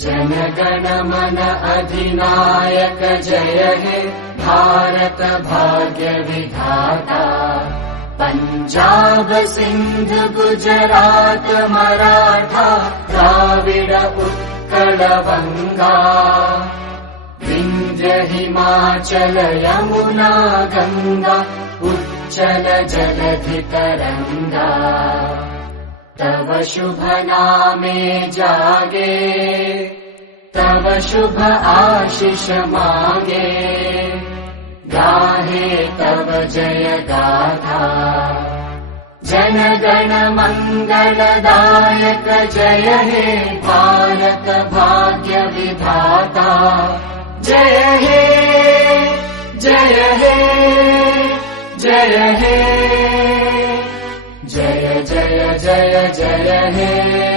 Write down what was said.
जनगण मन अधिनायक जय हे भारत भाग्य विधाता। पंजाब सिंध गुजरात मराठा द्राविड उत्कल बंगा। विंध्य हिमाचल यमुना गंगा उच्चल जलधि तरंगा। तव शुभ नामे जागे तव शुभ आशीष मागे। गाहे तव जय गाथा जनगण मंगलदायक जय हे भारत भाग्य विधाता। जय हे जय हे जय हे जय जय जय जय हे।